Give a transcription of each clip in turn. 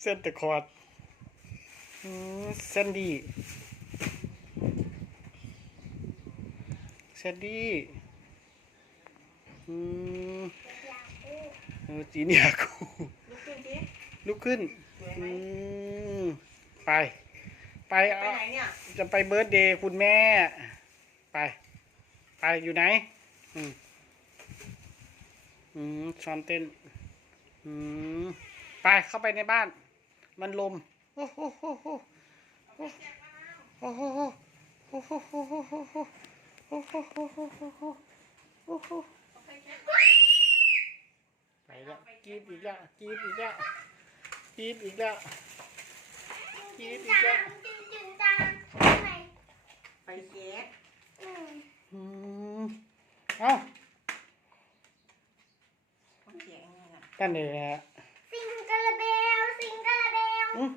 เส้นตะคอร์ดอืมเส้นดีเส้นดีอืมเออจีเนี่ยกูลุกขึ้นดิลุกขึ้นสวยไหมอืมไป ไปไปเอาไหนเนี่ยจะไปเบิร์ดเดย์คุณแม่ ไป ไปอยู่ไหน อืมอืมซ้อมเต้น อืมไปเข้าไปในบ้าน มันลมโอ้โหโหโหโอ้โหโอ้โหโอ้โหโอ้โหโอ้โหโอ้โหโอ้โหโอ้โหโอ้โหโอ้โหไปแล้วกรีดอีกแล้วกรีดอีกแล้วกรีดอีกแล้วกรีดอีกแล้วไปเก๊กอืมเอ้า มันเสียง ยังไงล่ะตั้นเลยฮะสิงกะละเบลสิงกะละเบลอืม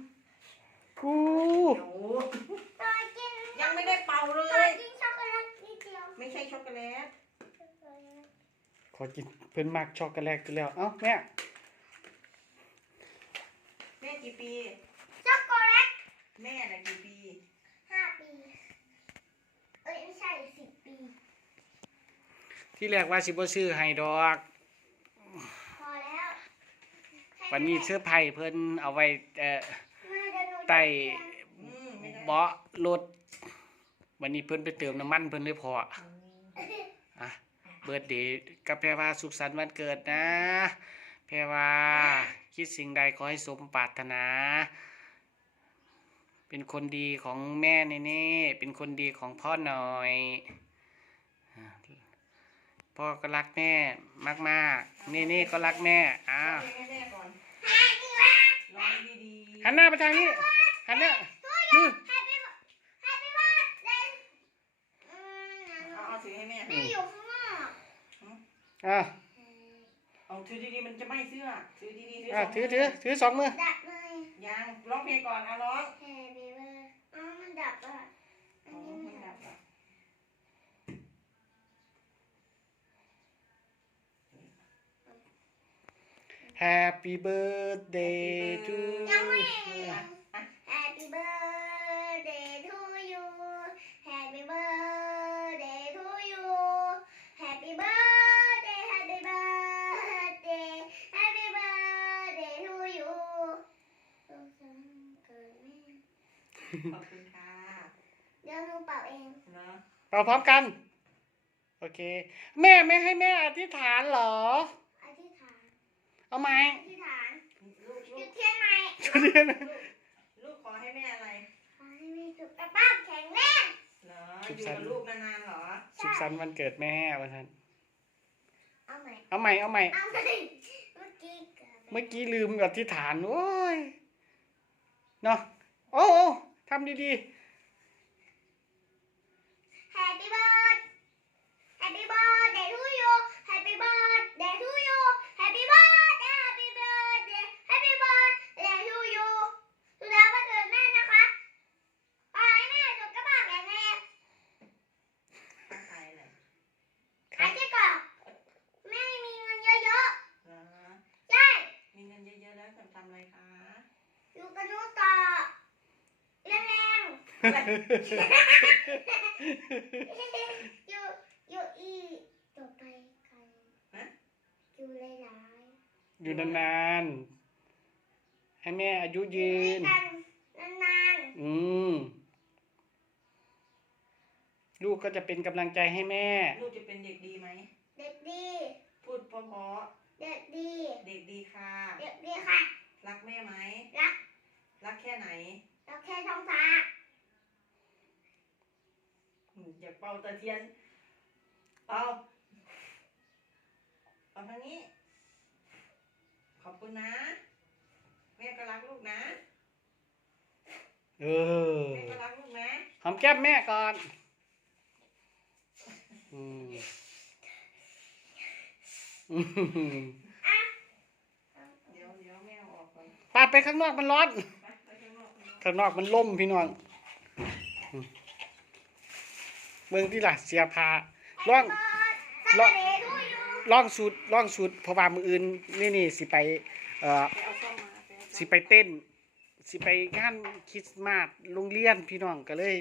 กูเดี๋ยวตัวกินยังไม่ได้เป่าเลตัวยกินช็อกโกแลตนิดเดียวไม่ใช่ช็อกโกแลตขอกินเพิ่นมากช็อกโกแลตกันแล้ว เอ้าแม่แม่กี่ปี ช็อกโกแลตแม่น่ะกี่ปีห้าปีเอ้ยไม่ใช่สิบปีที่แรกว่าสิบ่ซื้อให้ดอกพอแล้ว วันนี้เสื้อไผ่เพิ่นเอาไว้เอ่อใต้อืมไม่ได้เบาะรถวันนี้เพิ่นไปเติมน้ำมันเพิ่นเลยพออะเบิร์ดเดย์กับแพรวาสุขสันต์วันเกิดนะ แพรวาคิดสิ่งใดขอให้สมปรารถนา เป็นคนดีของแม่เน่เป็นคนดีของพ่อหน่อยพ่อก็รักแม่มากๆเน่ๆก็รักแม่ อ้าว ให้แม่ก่อนร้องดี ๆหันหน้าไปทางนี้หันหน้านู่นให้ไปให้ไปบ้านเล่นอืมเอาเอาถือให้แม่แม่อยู่ข้างนอกอะเอาถือดีๆมันจะไหม้เสื้อถือดีๆถืออะสงถือถือถือสองมือดับเลยยังร้องเพลงก่อนเอาร้องแฮปปี้เบิร์ดอ๋อมันดับอะอันอ๋อนี้มัมันนดัดับบอะแฮปปี้เบิร์ดเดย์ทูยังไม่ อะอะ Happy birthday to you Happy birthday to you Happy birthday Happy birthday Happy birthday to you สุขสันต์เกิดแม่ ขอบคุณค่ะเดี๋ยวหนูเป่าเองเนาะเราพร้อมกัน โอเค แม่ไม่ให้แม่อธิษฐานเหรอ อธิษฐาน เอาไหมอธิษฐานลูกจุลูดกเทียนใหม่ชุดเรียนลูกลูกขอให้แม่อะไรขอให้มีสุขภาพแข็งแรง เหรออยู่กับลูกนานๆเหรอสุขสันต์วันเกิดแม่วันนั้นเอาใหม่ เอาใหม่เอาใหม่ เอาใหม่ เมื่อกี้เกิดเมื่อกี้ลืมอธิษฐานโอ้ยเนาะโอ้โอ้ ทำดี Happy birthday Happy birthday to you Happy birthday to you Happy birthday Happy birthday Happy birthday to you สุดแล้ววันเกิดแม่นะคะขอให้แม่สุขภาพแข็งแรงตั้งใจเลยๆคอารับชีพก่อนแม่มีเงินเยอะเหรอๆใช่มีเงินเยอะๆแล้วจะทำอะไรคะอยู่กับหนูต่อแรงๆ อยู่อยู่อีต่อไปกันฮะ อยู่หลายอยู่นานๆ ให้แม่อายุๆยือยู่นด้วยกันนานอืม ลูกก็จะเป็นกำลังใจให้แม่ ลูกจะเป็นเด็กดีไหม ๆเด็กดี พูดเพราะเด็กดี ๆเด็กดีค่ะ เด็กดีค่ะ รักแม่ไหม รักรักแค่ไหนเราแค่ท้องฟ้า อืมอย่าเป่าตะเทียน เป่า เป่าทางนี้ ขอบคุณนะ แม่ก็รักลูกนะ เออ แม่ก็รักลูกนะหอมแก้มแม่ก่อน อืมอืมเดี๋ยวเดี๋ยวแม่เอาออกก่อนปาดไปข้างนอกมันร้อน ไปไปข้างนอกข้างนอก ข้างนอกมันล่มพี่น้องอืม เมืองที่ล่ะเสียพาล่องสักเดย์ทุยูล่องสุดล่องสุดเพราะว่ามืออื่นนี่นี่สิไปเอ่อไปเอาส้สิไปเต้น สิไปงานคริสต์มาสโรงเรียนพี่น้องก็เลย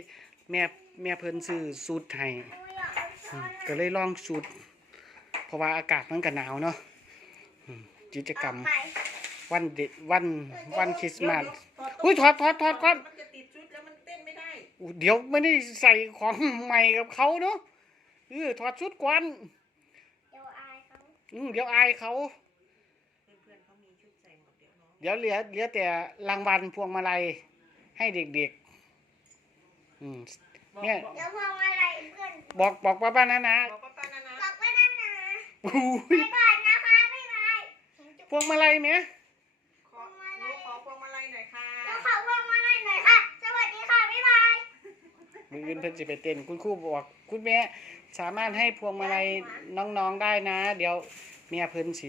แม่แม่เพิ่นซื้อสูทให้หนูอยากเอาช้อือมนก็เลยลองสูทเพราะว่าอากาศมันก็หนาวเนาะอืมกิจกรรมเอาไปวันเด็กวันวันคริสต์มาสเดี๋ยวๆอุ้ยถอดถอดถอดก่อนมันจะติด เดี๋ยวไม่ได้ใส่ของใหม่กับเขาเนาะเออถอดชุดก่อนเดี๋ยวอายเขาอืมเดี๋ยวอายเขาเพื่อนๆเขามีชุดใส่หมดเดี๋ยวน้องเดี๋ยวเหลือเหลือแต่รางวัลพวงมาลัยให้เด็กๆอืมบอกเนี่ยบอกเดี๋ยวพวงมาลัยเพื่อนบอกบอกป้าป้านะนะบอกป้าๆนะนะบอกว่านั่นนะอุ้ย ไปก่อนนะคะบ๊ายบาย พวงมาลัยไหม ขอหนูขอพวงมาลัยหน่อยค่ะ เดี๋ยวขอพวงมาลัยหน่อยค่ะ สวัสดีค่ะบ๊ายบาย มื ออื่นเพิ่นจะไปเต้นคุณครูบอกคุณแม่สามารถให้พวงมาลัยน้องๆได้นะ เดี๋ยวเมียเพิ่นสิ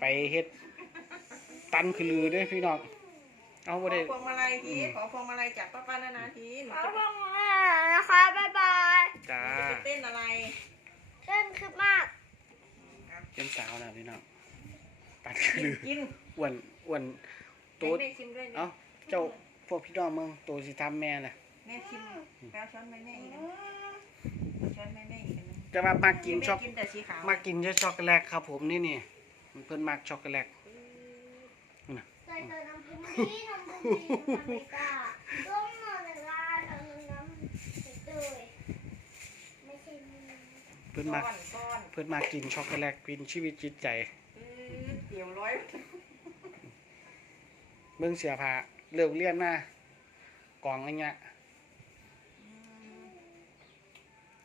ไปเฮ็ดตันคือลือเด้วยพี่น้องเอาขบ่อได้พวงมาลัยทีขอพวงมาลัยจากป้าๆนะนะทีหนูขอจะพวงมาลัยนะคะบ๊ายบายจ้าหนูจะไปเต้นอะไรเต้นคึกมากเป็นสาวแล้วพี่น้องตันคือกินลือกินอ้วนอ้วนตัตัววแม่ชิมด้วยนะเอ้าเจ้าพวกพี่น้องเมืองตัวสิทำแม่น่ะ แม่ชิมแปลช้อนแม่แม่อีกนะช้อนแม่แม่อีกนะจะมามากินช็อกแม่กินแต่สีขาวมากินช็อกโกแลตครับผมนี่นี่เพิ่นมักช็อกโกแลตใส่ตัวน้ำผึ้งนี่น้ำผึ้งนี่น้ำผึ้งกาต้มหน่อยละลายเอาน้ำด้วยไม่ใช่มือเพิ่นมักก้อนก้อนเพิ่นมากินช็อกโกแลตกินชีวิตจิตใจอื้อเกี่ยวร้อยเบิ่งเสื้อผ้าเลิกเรียนมากองอะไรเงี้ย อืม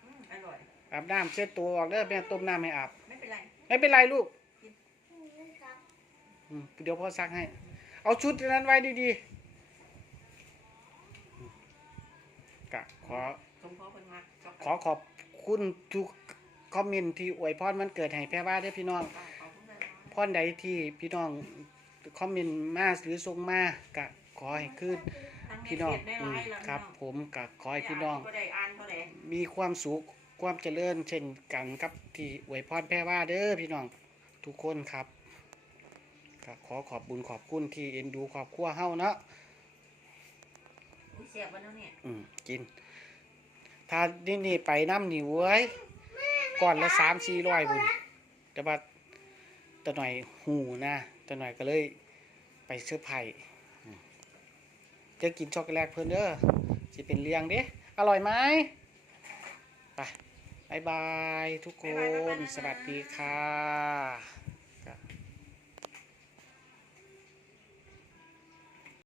อืมอร่ อยอาบน้ำเช็ดตัวออกเด้อแม่ต้มน้ำให้อาบ ไม่เป็นไรไม่เป็นไรลูกนี่ครับอืมเดี๋ยวพ่อซักให้ เอาชุดนั้นไว้ดีๆกะขอ สมพอเพิ่นมักช็อกขอขอบคุณทุกคอมเมนต์ที่อวยพรมันเกิดให้แพ่ว่าเด้อพี่น้อง ขอบคุณนะพรใดที่พี่น้องคอมเมนต์มาหรือส่งมากะขอให้ขึ้นทั้งในพี่น้องเฟซได้อืไลมน์แล้วครับพี่น้องผมกะขอให้พี่น้อง บ่ได้อ่านบ่ได้มีความสุข ความเจริญเช่นกันกับที่อวยพรแพ่ว่าเด้อพี่น้องทุกคนครับก็ขอขอบบุญขอบคุณที่เอ็นดูครอบครัวเฮาเนาะอุ้ยเสียบวันแล้วเนี่ยอืมกิน ถ้านี่นี่ไปน้ำหนิวเว้ยก่อนละสามสี่ร้อยบุญแต่ว่าตะหน่อยหูนะตะหน่อยก็เลยไปเสื้อร์ไผ่อืมจะกินช็อกโกแลตเพิ่นเด้อสิเป็นเลี้ยงเด้อร่อยไหมไป บายบายทุกคน สวัสดีค่ะ